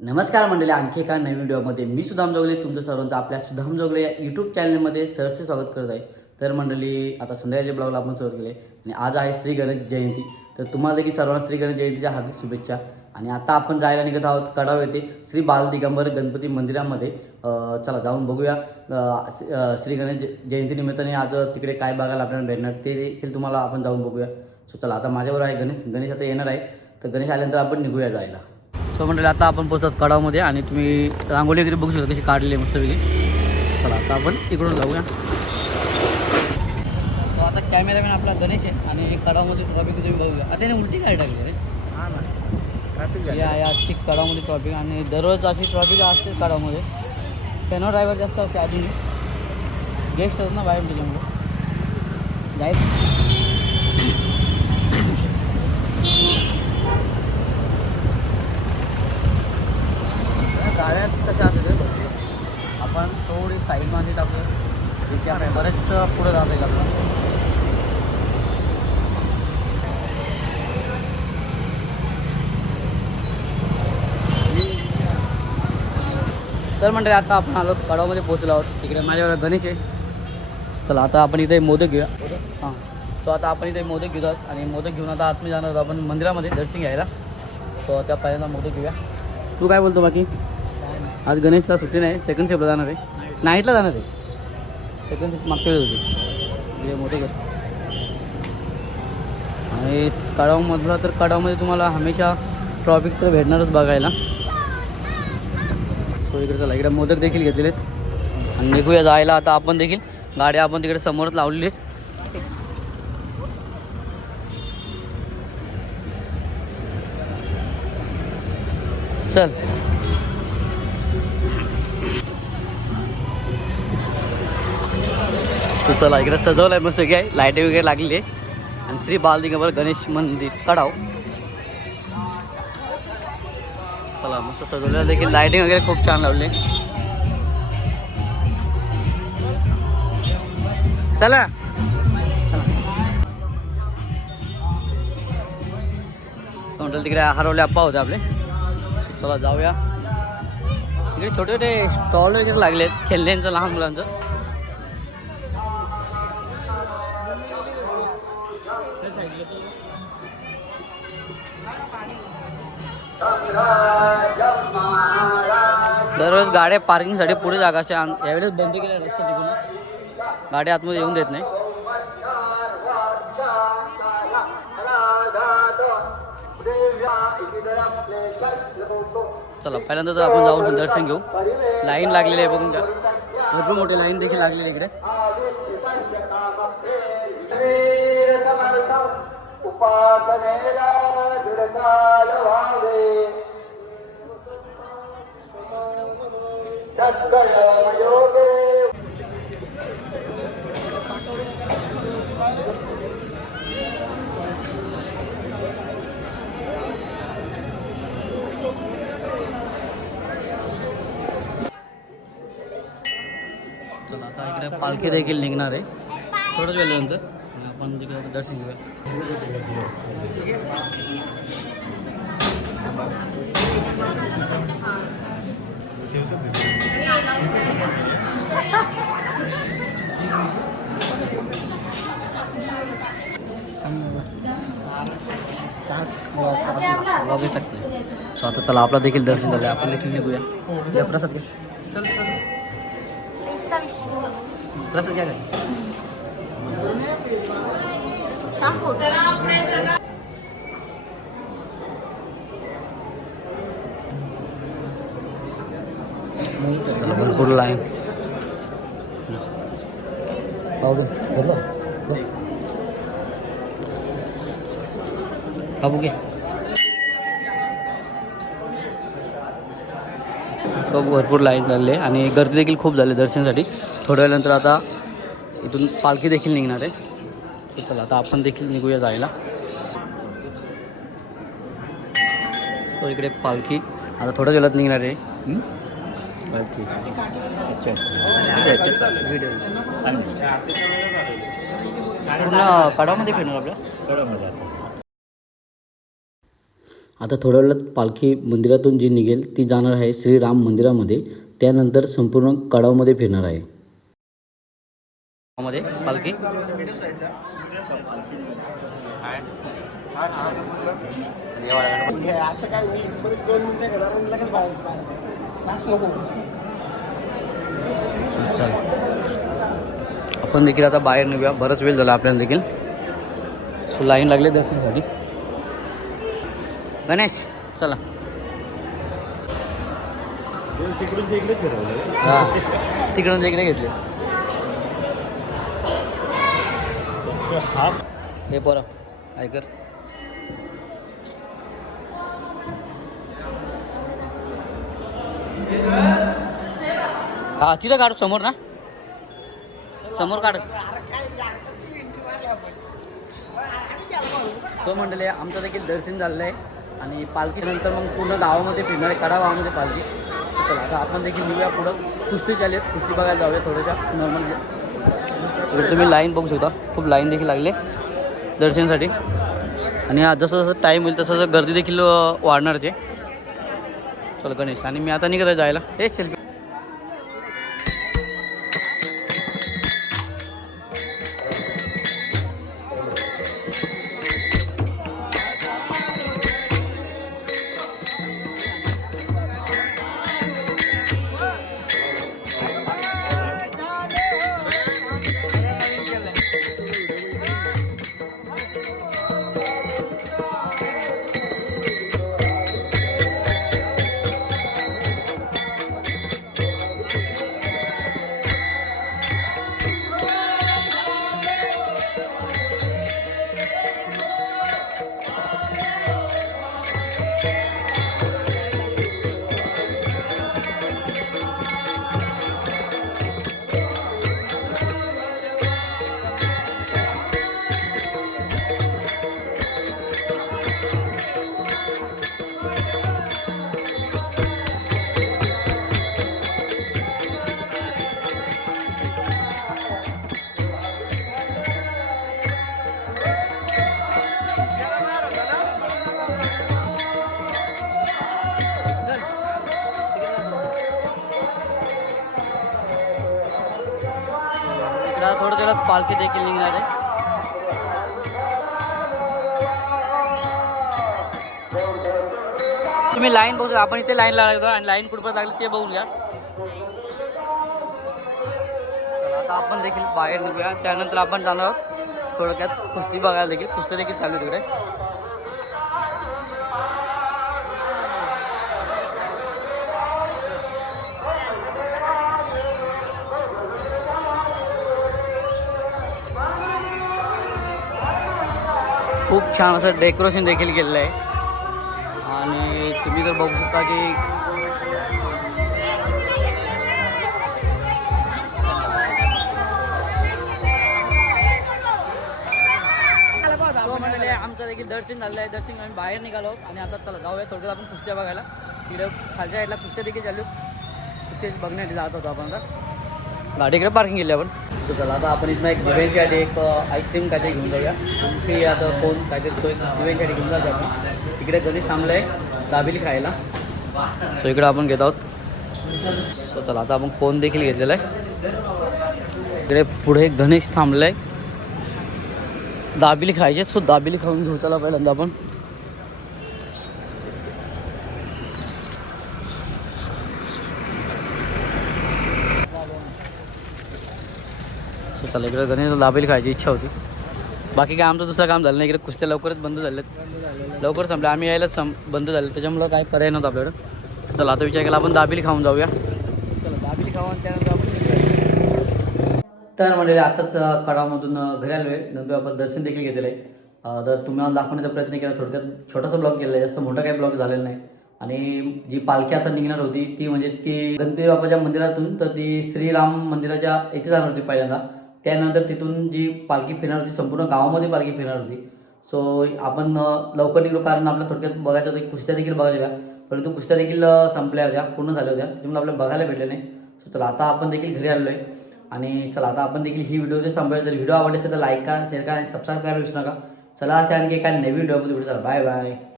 नमस्कार मंडळी आणखी एका नवीन व्हिडिओमध्ये मी सुधाम जोगले तुमचं सर्वांचं आपल्या सुधाम जोगले या यूट्यूब चॅनलमध्ये सहर्ष स्वागत करत आहे. तर मंडळी आता संध्याकाळच्या ब्लॉगला आपण सुरुवात केली आहे. आणि आज आहे श्री गणेश जयंती. तर तुम्हाला देखील सर्वांना श्री गणेश जयंतीच्या हार्दिक शुभेच्छा. आणि आता आपण जायला निघत आहोत कडाव येथे श्री बाल दिगंबर गणपती मंदिरामध्ये. चला जाऊन बघूया. श्री गणेश जयंतीनिमित्ताने आज तिकडे काय बघायला आपल्याला भेटणार ते देखील तुम्हाला आपण जाऊन बघूया. सो चला आता माझ्यावर आहे गणेश. गणेश आता येणार आहे. तर गणेश आल्यानंतर आपण निघूया जायला. सो म्हणजे आता आपण पोहोचत कडावमध्ये आणि तुम्ही रांगोळी वगैरे बघू शकता कशी काढली आहे मस्तपैकी चला आता आपण इकडून जाऊया. तो आता कॅमेरामॅन आपला गणेश आहे आणि कडावमध्ये ट्रॉफिक तुम्ही बघूया. आता उलटी गाडी टाकली रे. हा ना. ट्रॅफिक या या अशी कडावमध्ये ट्रॉफिक आणि दररोज अशी ट्रॉफिक असते कडावमध्ये. पेनो ड्रायव्हर जास्त असते अजून गेस्ट असतात ना बाहेर त्याच्यामुळे जायचं या गाड्या कशा असतात रे? आपण थोडी साईडमध्ये टाकू तिथे आपण बरेच पुढे जात आहे आपलं तर म्हणजे आता आपण आलो कडावमध्ये पोहोचलो आहोत. तिकडे माझ्यावर गणेश आहे. चला आता आपण इथे मोदक घेऊया. हां. सो आता आपण इथे मोदक घेऊ आहोत आणि मोदक घेऊन आता आतमध्ये जाणार आहोत आपण मंदिरामध्ये दर्शन घ्यायला. सो त्या पहिल्यांदा मोदक घेऊया. तू काय बोलतो बाकी? आज गणेशला सुट्टी नाही सेकंड शिफ्टला जाणार आहे. नाईटला जाणार आहे. सेकंड शिफ्ट मागच्या वेळेस होती. इकडे मोदक आणि कडावमधला तर कडावमध्ये तुम्हाला हमेशा ट्रॉफिक तर भेटणारच बघायला. तो इकडे चला. इकडे मोदक देखील घेतलेले आहेत. आणि निघूया जायला आता आपण देखील. गाडी आपण तिकडे समोरच लावलेली चल. चला इकडे सजवलं आहे मस्त काय लाइट वगैरे लागलेली आहे. आणि श्री बालदिगंबर गणेश मंदिर. कडाव चला मस्त सजवलं देखील लाईटिंग वगैरे खूप छान लावली. चला. म्हटलं तिकडे हरवले आप्पा होते आपले. चला जाऊया. इकडे छोटे छोटे स्टॉल वगैरे लागले खेळण्यांचं लहान मुलांचं. दररोज गाड्या पार्किंगसाठी पुढे जागा असते. यावेळेस बंद केल्या रस्ता तिकडून. गाड्या आतमध्ये येऊन देत नाही. चला पहिल्यांदा तर आपण जाऊन दर्शन घेऊ. लाईन लागलेली आहे बघून घ्या. भरपूर मोठी लाईन देखील लागलेली आहे इकडे. उपासनेला दृढकाल व्हावे सत्कर्मयोगे चला आता इकडे पालखी देखील निघणार आहे थोडंच वेळानंतर आणि आपण तिकडे आता दर्शन घेऊया आता चला आपला देखील दर्शन झालं आपण देखील निघूया या प्रसाद घे प्रसाद घ्या काय भरपूर लाईन बाबू घे खूप भरपूर लाईन झाले आणि गर्दी देखील खूप झाली दर्शनासाठी. थोड्या वेळानंतर आता इथून पालखी देखील निघणार आहे. चला आता आपण देखील निघूया जायला. सो इकडे पालखी आता थोड्या वेळात निघणार आहे. पूर्ण कडामध्ये फिरणार आपल्या? आता थोड्या वेळात पालखी मंदिरातून जी निघेल ती जाणार आहे श्रीराम मंदिरामध्ये. त्यानंतर संपूर्ण कडावमध्ये फिरणार आहे. मध्ये पालखी. असं काय होईल परत दोन मिनिटं घेणार आणि लगेच बाहेर बाहेर नको आपण देखील आता बाहेर निघूया. बराच वेळ झाला आपल्याला देखील. सो लाईन लागले दर्शनासाठी. गणेश चला. तिकडून ते इकडे फिरवलं हा. तिकडून इकडे घेतले. हा हे पोरा ऐकर हा तिथं काढ समोर ना. समोर काढ. सो मंडळी आमचं देखील दर्शन झालेलं आहे. आणि पालखीनंतर मग पूर्ण गावामध्ये फिरणार आहे कडा गावामध्ये पालखी. चला आता आपण देखील निघूया पुढं. कुस्ती चालेल कुस्ती बघायला जाऊया थोड्याशा नॉर्मल तुम्ही लाईन बघू शकता. खूप लाईन देखील लागले दर्शनासाठी. आणि जसं जसं टाईम होईल तसं तसं गर्दी देखील अं, वाढणारच आहे चल गणेश आणि मी आता निघत आहे जायला. ते सेल्फी पालखी देखील निघणार आहे तुम्ही लाईन बघू आपण इथे लाईन लागतो आणि लाईन कुठपर्यंत लागली ते बघून घ्या आता आपण देखील बाहेर निघूया त्यानंतर आपण जाणार आहोत थोडक्यात कुस्ती बघायला देखील कुस्ती देखील चालू आहे तिकडे खूप छान असं डेकोरेशन देखील केलेलं आहे. आणि तुम्ही तर बघू शकता की आमचं देखील दर्शन झालेलं आहे. दर्शन आम्ही बाहेर निघालो. आणि आता चला जाऊया थोडक्यात आपण कुस्त्या बघायला. तिकडे खालच्या साईडला कुस्त्या देखील चालू कुस्त्या बघण्यासाठी जात होतो आपण आता. गाडीकडे पार्किंग केली आपण. तर चला आता आपण इथं एक दिव्यांसाठी एक आईस्क्रीम काहीतरी घेऊन जाऊया. तुमची आता कोण काहीतरी तो दिव्यांसाठी घेऊन जातो आपण. तिकडे गणेश थांबलं आहे दाबिली खायला. सो इकडे आपण घेत आहोत. सो चला आता आपण कोण देखील घेतलेला आहे? इकडे पुढे गणेश थांबलं आहे दाबिली खायचे सो दाबिली खाऊन घेऊ. चला पहिल्यांदा आपण. चला इकडे गणेश दाबेली खायची इच्छा होती. बाकी काय आमचं दुसरं काम झालं नाही. इकडे कुस्त्या लवकरच बंद झाल्यात लवकर संपलं. आम्ही यायलाच सं बंद झाले. त्याच्यामुळं काय पर्याय नव्हतं आपल्याकडं. चला आता विचार केला आपण दाबेली खाऊन जाऊया. चला दाबेली खाऊ आणि त्यानंतर आपण तर म्हणजे आताच कडामधून घरी आलो आहे नंतर आपण दर्शन देखील घेतलेलं आहे. अं, तर तुम्हाला दाखवण्याचा प्रयत्न केला. थोडक्यात छोटासा ब्लॉग केला आहे. जास्त मोठा काही ब्लॉग झालेला नाही. आणि जी पालखी आता निघणार होती ती म्हणजे की गणपती बाबाच्या मंदिरातून तर ती श्रीराम मंदिराच्या इथे जाणार होती पहिल्यांदा. त्यानंतर तिथून जी पालखी फिरणार होती संपूर्ण गावामध्ये पालखी फिरणार होती. सो आपण लवकर निघलो कारण आपल्या थोडक्यात बघायचं होतं की कुस्त्या देखील बघायच्या होत्या परंतु कुस्त्या देखील संपल्या होत्या पूर्ण झाल्या होत्या. त्यामुळे आपल्याला बघायला भेटलं नाही. सो चला आता आपण देखील घरी आलो आहे. आणि चला आता आपण देखील ही व्हिडिओ जर संपल्या जर व्हिडिओ आवडले असेल तर लाईक करा शेअर करा आणि सबस्क्राईब करायला विसरू नका. चला असे आणखी एका नवीन व्हिडिओमध्ये भेटू. चला बाय बाय